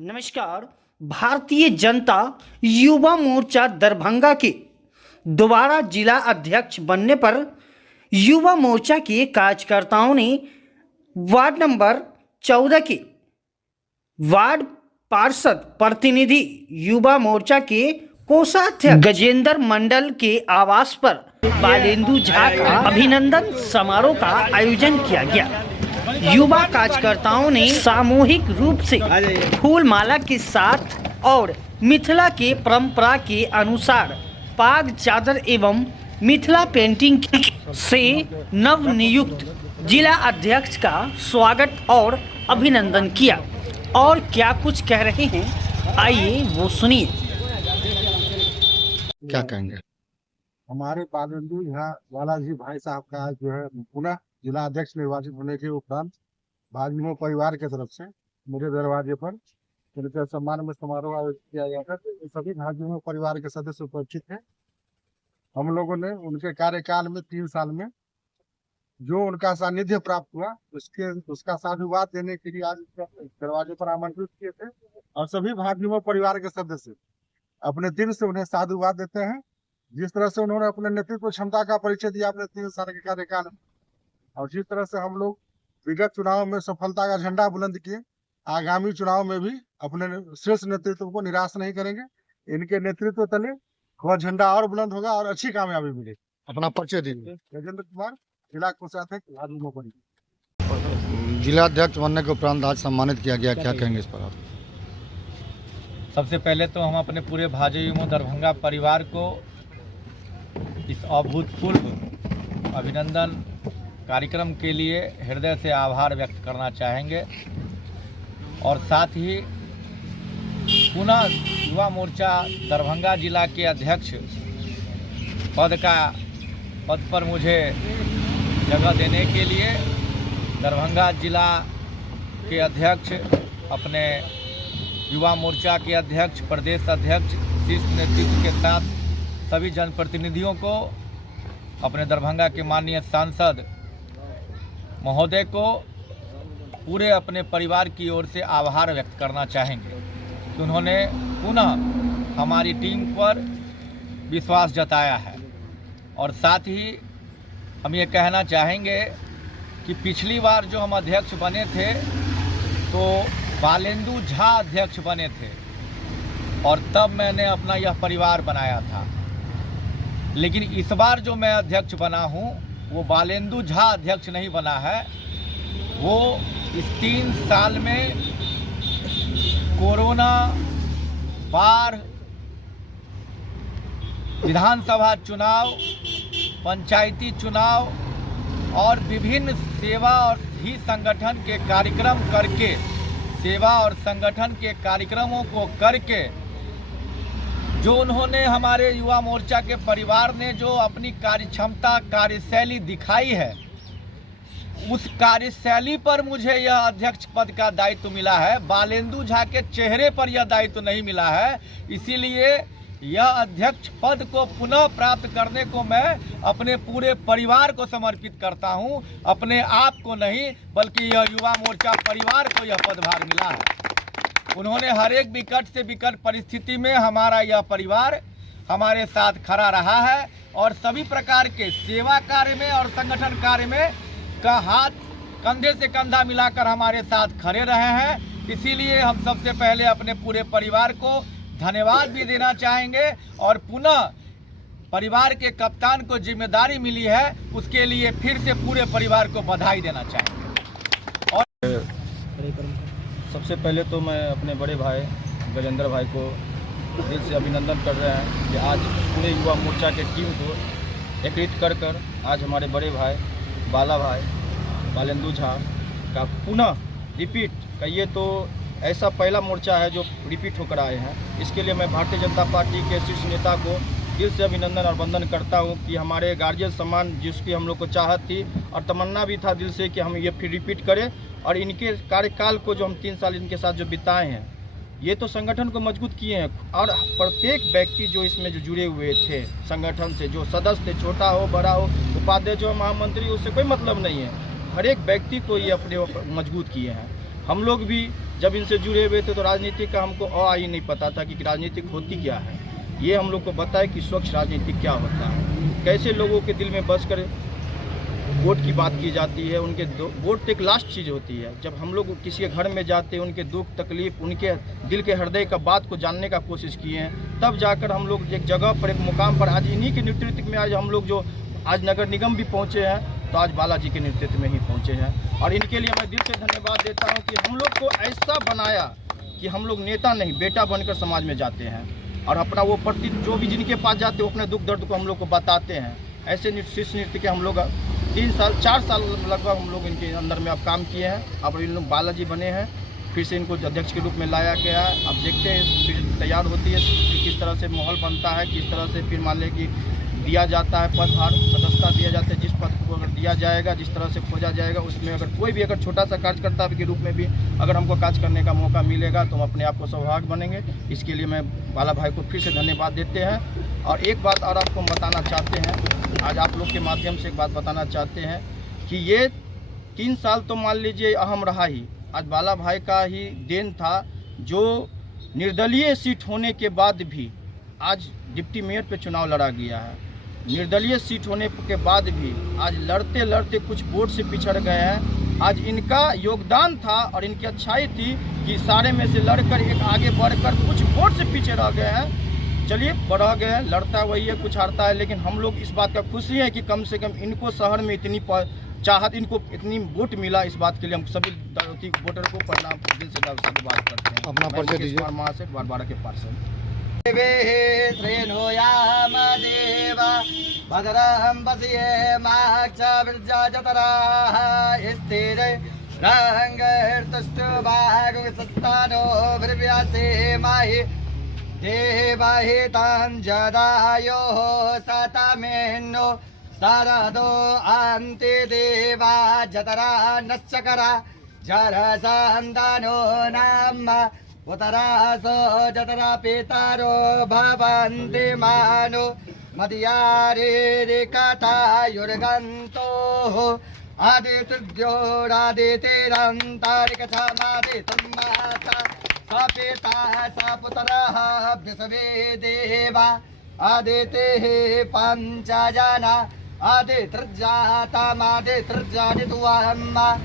नमस्कार। भारतीय जनता युवा मोर्चा दरभंगा के दोबारा जिला अध्यक्ष बनने पर युवा मोर्चा के कार्यकर्ताओं ने वार्ड नंबर 14 के वार्ड पार्षद प्रतिनिधि युवा मोर्चा के कोषाध्यक्ष गजेंद्र मंडल के आवास पर बालेंदु झा का अभिनंदन समारोह का आयोजन किया गया। युवा कार्यकर्ताओं ने सामूहिक रूप से फूल माला के साथ और मिथिला के परंपरा के अनुसार पाग चादर एवं मिथिला पेंटिंग से नवनियुक्त जिला अध्यक्ष का स्वागत और अभिनंदन किया। और क्या कुछ कह रहे हैं, आइए वो सुनिए। क्या कहेंगे? हमारे बालेंदु झा बालाजी भाई साहब का जो है पुनः जिला अध्यक्ष निर्वाचित होने के उपरांत भाजपा परिवार के तरफ से मेरे दरवाजे पर उनके सम्मान में समारोह आयोजित किया गया था। तो सभी भाजपा परिवार के सदस्य उपस्थित थे। हम लोगों ने उनके कार्यकाल में 3 साल में जो उनका सानिध्य प्राप्त हुआ उसका साधुवाद देने के लिए आज दरवाजे पर आमंत्रित किए थे और सभी भाजपा परिवार के सदस्य अपने दिल से उन्हें साधुवाद देते हैं। जिस तरह से उन्होंने अपने नेतृत्व क्षमता का परिचय दिया अपने 3 साल के कार्यकाल में, और जिस तरह से हम लोग विगत चुनाव में सफलता का झंडा बुलंद किए, आगामी चुनाव में भी अपने श्रेष्ठ नेतृत्व को निराश नहीं करेंगे। इनके नेतृत्व तले वह झंडा और बुलंद होगा और अच्छी कामयाबी मिलेगी। अपना परिचय दीजिए। गजेंद्र कुमार, जिला कोषाध्यक्ष भाजपा। जिला अध्यक्ष बनने के उपरांत आज सम्मानित किया गया, क्या कहेंगे इस पर आप? सबसे पहले तो हम अपने पूरे भाजपा दरभंगा परिवार को इस अभूतपूर्व अभिनंदन कार्यक्रम के लिए हृदय से आभार व्यक्त करना चाहेंगे और साथ ही पुनः युवा मोर्चा दरभंगा जिला के अध्यक्ष पद पर मुझे जगह देने के लिए दरभंगा जिला के अध्यक्ष, अपने युवा मोर्चा के अध्यक्ष, प्रदेश अध्यक्ष, शीर्ष नेतृत्व के साथ सभी जनप्रतिनिधियों को, अपने दरभंगा के माननीय सांसद महोदय को पूरे अपने परिवार की ओर से आभार व्यक्त करना चाहेंगे कि उन्होंने पुनः हमारी टीम पर विश्वास जताया है। और साथ ही हम ये कहना चाहेंगे कि पिछली बार जो हम अध्यक्ष बने थे तो बालेंदु झा अध्यक्ष बने थे और तब मैंने अपना यह परिवार बनाया था, लेकिन इस बार जो मैं अध्यक्ष बना हूँ वो बालेंदु झा अध्यक्ष नहीं बना है। वो इस 3 साल में कोरोना, बाढ़, विधानसभा चुनाव, पंचायती चुनाव और विभिन्न सेवा और ही संगठन के कार्यक्रम करके, सेवा और संगठन के कार्यक्रमों को करके जो उन्होंने हमारे युवा मोर्चा के परिवार ने जो अपनी कार्य क्षमता, कार्यशैली दिखाई है, उस कार्यशैली पर मुझे यह अध्यक्ष पद का दायित्व मिला है। बालेंदु झा के चेहरे पर यह दायित्व नहीं मिला है। इसीलिए यह अध्यक्ष पद को पुनः प्राप्त करने को मैं अपने पूरे परिवार को समर्पित करता हूं, अपने आप को नहीं, बल्कि यह युवा मोर्चा परिवार को यह पदभार मिला है। उन्होंने हर एक विकट से विकट परिस्थिति में हमारा यह परिवार हमारे साथ खड़ा रहा है और सभी प्रकार के सेवा कार्य में और संगठन कार्य में का हाथ कंधे से कंधा मिलाकर हमारे साथ खड़े रहे हैं। इसीलिए हम सबसे पहले अपने पूरे परिवार को धन्यवाद भी देना चाहेंगे और पुनः परिवार के कप्तान को जिम्मेदारी मिली है, उसके लिए फिर से पूरे परिवार को बधाई देना चाहेंगे। और सबसे पहले तो मैं अपने बड़े भाई गजेंद्र भाई को दिल से अभिनंदन कर रहे हैं कि आज पूरे युवा मोर्चा के टीम को एकत्रित कर आज हमारे बड़े भाई बालेंदु झा का पुनः रिपीट का, ये तो ऐसा पहला मोर्चा है जो रिपीट होकर आए हैं। इसके लिए मैं भारतीय जनता पार्टी के शीर्ष नेता को दिल से अभिनंदन और वंदन करता हूं कि हमारे गार्जियन सम्मान जिसकी हम लोग को चाहत थी और तमन्ना भी था दिल से कि हम ये फिर रिपीट करें और इनके कार्यकाल को जो हम 3 साल इनके साथ जो बिताए हैं, ये तो संगठन को मजबूत किए हैं। और प्रत्येक व्यक्ति जो इसमें जो जुड़े हुए थे संगठन से, जो सदस्य थे, छोटा हो बड़ा हो, उपाध्यक्ष हो महामंत्री, उससे कोई मतलब नहीं है। हर एक व्यक्ति को ये अपने मजबूत किए हैं। हम लोग भी जब इनसे जुड़े हुए थे तो राजनीति का हमको ही नहीं पता था कि राजनीतिक होती क्या है। ये हम लोग को बताया कि स्वच्छ राजनीति क्या होता है, कैसे लोगों के दिल में बस कर वोट की बात की जाती है। उनके वोट एक लास्ट चीज़ होती है। जब हम लोग किसी के घर में जाते हैं, उनके दुख तकलीफ, उनके दिल के हृदय का बात को जानने का कोशिश किए हैं, तब जाकर हम लोग एक जगह पर, एक मुकाम पर, आज इन्हीं के नेतृत्व में आज हम लोग जो आज नगर निगम भी पहुँचे हैं, तो आज बालाजी के नेतृत्व में ही पहुँचे हैं। और इनके लिए मैं दिल से धन्यवाद देता हूँ कि हम लोग को ऐसा बनाया कि हम लोग नेता नहीं, बेटा बनकर समाज में जाते हैं और अपना वो प्रति जो भी जिनके पास जाते हैं, वो अपने दुख दर्द को हम लोग को बताते हैं। ऐसे शीर्ष नृत्य के हम लोग 4 साल लगभग हम लोग इनके अंदर में अब काम किए हैं। अब इन लोग बालाजी बने हैं, फिर से इनको अध्यक्ष के रूप में लाया गया है। अब देखते हैं फिर तैयार होती है कि किस तरह से माहौल बनता है, किस तरह से फिर मान लें कि दिया जाता है पदभार, सदस्यता दिया जाता है। जिस पद को अगर दिया जाएगा, जिस तरह से खोजा जाएगा, उसमें अगर कोई भी अगर छोटा सा कार्यकर्ता के रूप में भी अगर हमको कार्य करने का मौका मिलेगा तो हम अपने आप को सौभाग्य बनेंगे। इसके लिए मैं बाला भाई को फिर से धन्यवाद देते हैं। और एक बात और आपको हम बताना चाहते हैं, आज आप लोग के माध्यम से एक बात बताना चाहते हैं कि ये 3 साल तो मान लीजिए अहम रहा ही, आज बाला भाई का ही देन था जो निर्दलीय सीट होने के बाद भी आज डिप्टी मेयर पे चुनाव लड़ा गया है। निर्दलीय सीट होने के बाद भी आज लड़ते लड़ते कुछ वोट से पिछड़ गए हैं। आज इनका योगदान था और इनकी अच्छाई थी कि सारे में से लड़कर एक आगे बढ़कर कुछ वोट से पीछे रह गए हैं। चलिए बढ़ा गए हैं, लड़ता वही है, कुछ हारता है, लेकिन हम लोग इस बात का खुशी है कि कम से कम इनको शहर में इतनी चाहत, इनको इतनी वोट मिला। इस बात के लिए हम सभी वोटर को प्रणाम दिल से धन्यवाद करते हैं। अपना परिचय दीजिए। महाशय बारबाड़ा के पार्षद। श्रेणुयाम देव भद्रं पश्ये माक्षाविर्जाजतराः स्थिरे रङ्गैर्तुष्टुवागुंसत्तानो विर्व्यासे माहि देवहितं जदायोः सतमेन्नो शरदो अन्ते देवा जतरा नश्चकरा जरसन्दानो नाम उतरासो जतरा पितारो भवन्ति मानो मदयारेरिकतायुर्गन्तोः आदित्योरादितिरन्तारिकछमादितुर्माता स पिता स पुत्रः विश्वे देवा आदितेः पञ्चजना आदितृजातमादितृजादित्वम्